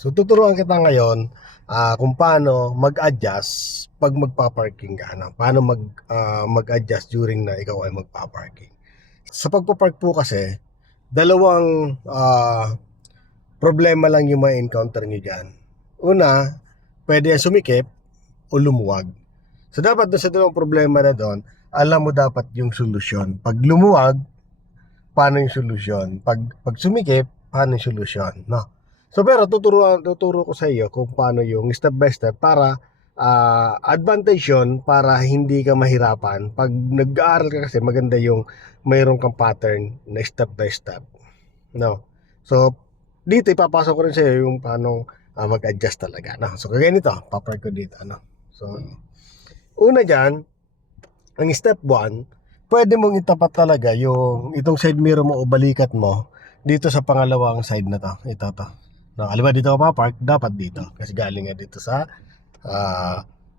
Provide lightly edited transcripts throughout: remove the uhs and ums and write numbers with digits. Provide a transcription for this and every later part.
So tuturuan kita ngayon kung paano mag-adjust pag magpa-parking ka, ano? Paano mag-adjust during na ikaw ay magpa-parking. Sa pagpa-park po kasi, dalawang problema lang yung ma-encounter niyo diyan. Una, pwede yan sumikip o lumuwag. So dapat doon sa dalawang problema na doon, alam mo dapat yung solusyon. Pag lumuwag, paano yung solusyon? Pag sumikip, paano yung solusyon, no? So pero tuturo ko sa iyo kung paano yung step by step para advantage yun para hindi ka mahirapan. Pag nag-aaral ka kasi maganda yung mayroon kang pattern na step by step, no? So dito ipapasok ko rin sa iyo yung paano mag-adjust talaga, no? So kagaya nito, papark ko dito, no? So una dyan, ang step 1, pwede mong itapat talaga yung itong side mirror mo o balikat mo dito sa pangalawang side na to. Ito to. No, alam mo dito ka pa park, dapat dito kasi galing nga dito sa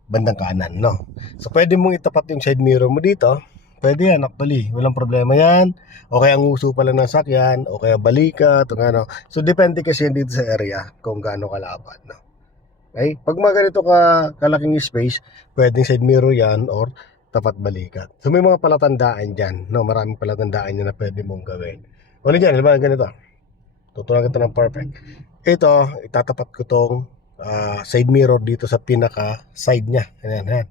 bandang kanan, no. So pwede mong itapat yung side mirror mo dito. Pwede yan, actually, walang problema yan. O kaya ang uso pa lang ng sakyan, o kaya balikat, o ano. So depende kasi yan dito sa area kung gaano kalapad, no. Okay? Pag mga ganito kalaking space, pwedeng side mirror yan or tapat balikat. So may mga palatandaan dyan, no? Maraming palatandaan yan na pwede mong gawin. Ulit dyan, halimbawa ganito. Tuturuan kita ng perfect. Ito, itatapat ko tong side mirror dito sa pinaka side niya. Ayan, ayan.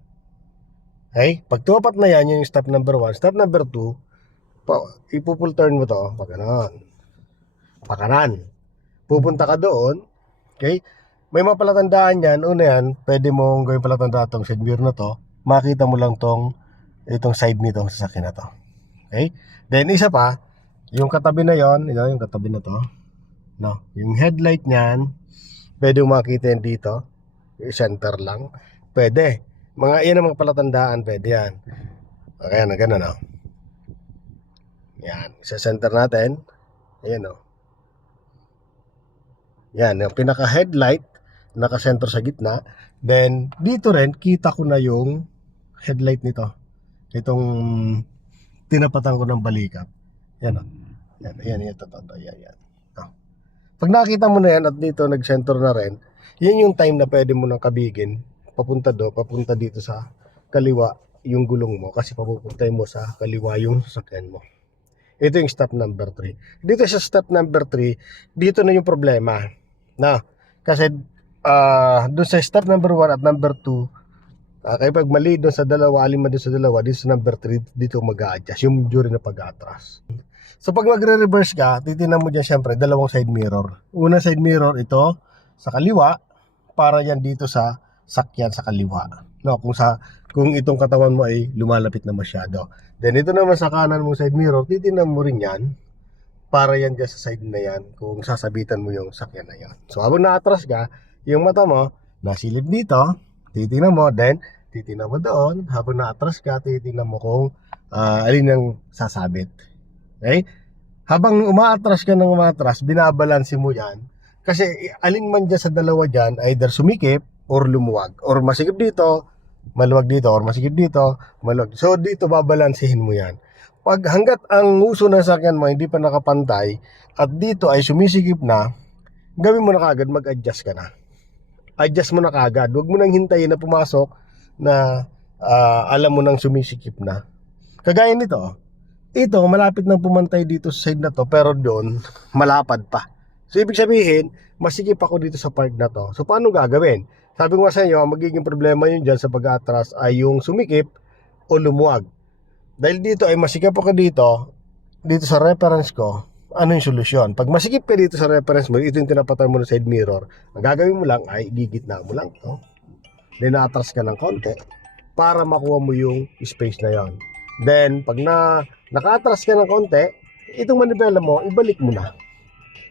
Okay? Pag tumapat na yan, yung step number 1. Step number 2, ipupull turn mo to. Pag ganon. Pakanan. Pupunta ka doon. Okay? May mga palatandaan yan. Una yan, pwede mong gawin palatandaan tong side mirror na to. Makita mo lang itong side nitong sasakyan na to. Okay? Then isa pa, yung katabi na yon, yung katabi na to, no, yung headlight niyan, pwede mo makita yan dito, yung center lang, pwede. Yan ang mga palatandaan, pwede yan. Okay, na ganun, no? Yan, sa center natin, ayan, no. Yan, yung pinaka headlight, naka-center sa gitna. Then, dito rin, kita ko na yung headlight nito. Itong tinapatan ko ng balikat. Yan, oh. Yan, yan. Oh. Pag nakita mo na yan at dito nag-center na rin, yan yung time na pwede mo nang kabigin papunta dito sa kaliwa yung gulong mo kasi papupuntay mo sa kaliwa yung sasakyan mo. Ito yung step number 3. Dito sa step number 3, dito na yung problema. Na, kasi doon sa step number 1 at number 2, kaya pag mali doon sa dalawa, alima doon sa dalawa, dito sa number 3, dito mag-a-adjust yung during na pag-atras. So pag magre-reverse ka, titingnan mo dyan syempre dalawang side mirror. Una side mirror ito sa kaliwa para yan dito sa sakyan sa kaliwa. No, kung itong katawan mo ay lumalapit na masyado. Then ito naman sa kanan mong side mirror, titingnan mo rin yan para yan dyan sa side na yan kung sasabitan mo yung sakyan na yan. So habang naatras ka, yung mata mo nasilip dito, titingnan mo, then titingnan mo doon, habang naatras ka, titingnan mo kung alin ang sasabit. Okay? Habang umaatras ka ng umaatras, binabalanse mo yan. Kasi alin man dyan sa dalawa dyan, either sumikip or lumuwag. Or masikip dito, maluwag dito. Or masikip dito, maluwag. So dito babalansehin mo yan. Pag hanggat ang uso ng sakyan mo hindi pa nakapantay, at dito ay sumisikip na, gawin mo na kagad, mag-adjust ka na. Adjust mo na kagad. Huwag mo nang hintayin na pumasok na alam mo nang sumisikip na. Kagaya nito, ito, malapit nang pumantay dito sa side na to, pero doon, malapad pa. So, ibig sabihin, masikip ako dito sa part na to. So, paano gagawin? Sabi ko nga sa inyo, ang magiging problema yun dyan sa pag-atras ay yung sumikip o lumuwag. Dahil dito ay masikip ako dito sa reference ko, ano yung solusyon? Pag masikip ka dito sa reference mo, ito yung tinapatan mo ng side mirror, ang gagawin mo lang ay gigitna mo lang to. Then, atras ka ng konti para makuha mo yung space na yon. Then, pag naka-atras ka ng konti, itong manibela mo, ibalik mo na.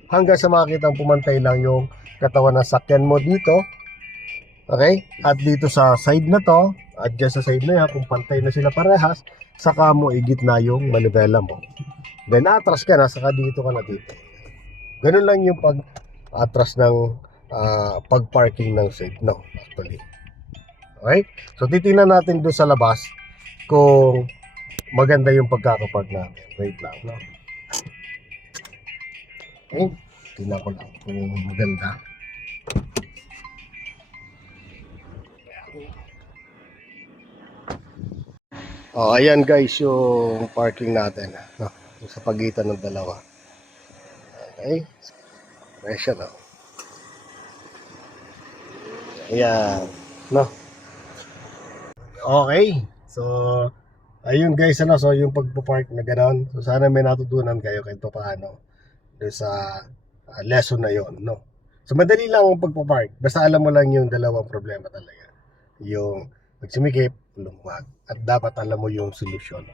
Hanggang sa makikita pumantay lang yung katawan ng sakyan mo dito. Okay? At dito sa side na to, at dyan sa side na yan, kung pantay na sila parehas, saka mo igitna yung manibela mo. Then, atras ka na, saka dito ka na dito. Ganun lang yung pag-atras ng pag-parking ng side. No, actually. Okay? So, titingnan natin doon sa labas kung maganda yung pagkakapark natin. Wait lang, no? Okay, tingnan ko lang kung maganda. Oh, ayan guys yung parking natin. No, sa pagitan ng dalawa. Okay? Pressure, no? Ayan. No? Okay. So, ayun guys, ano, so yung pagpo-park na gano'n. So, sana may natutunan kayo kahit pa paano doon sa lesson na yon, no? So, madali lang ang pagpo-park. Basta alam mo lang yung dalawang problema talaga. Yung pagsumikip, lumuwag. At dapat alam mo yung solusyon.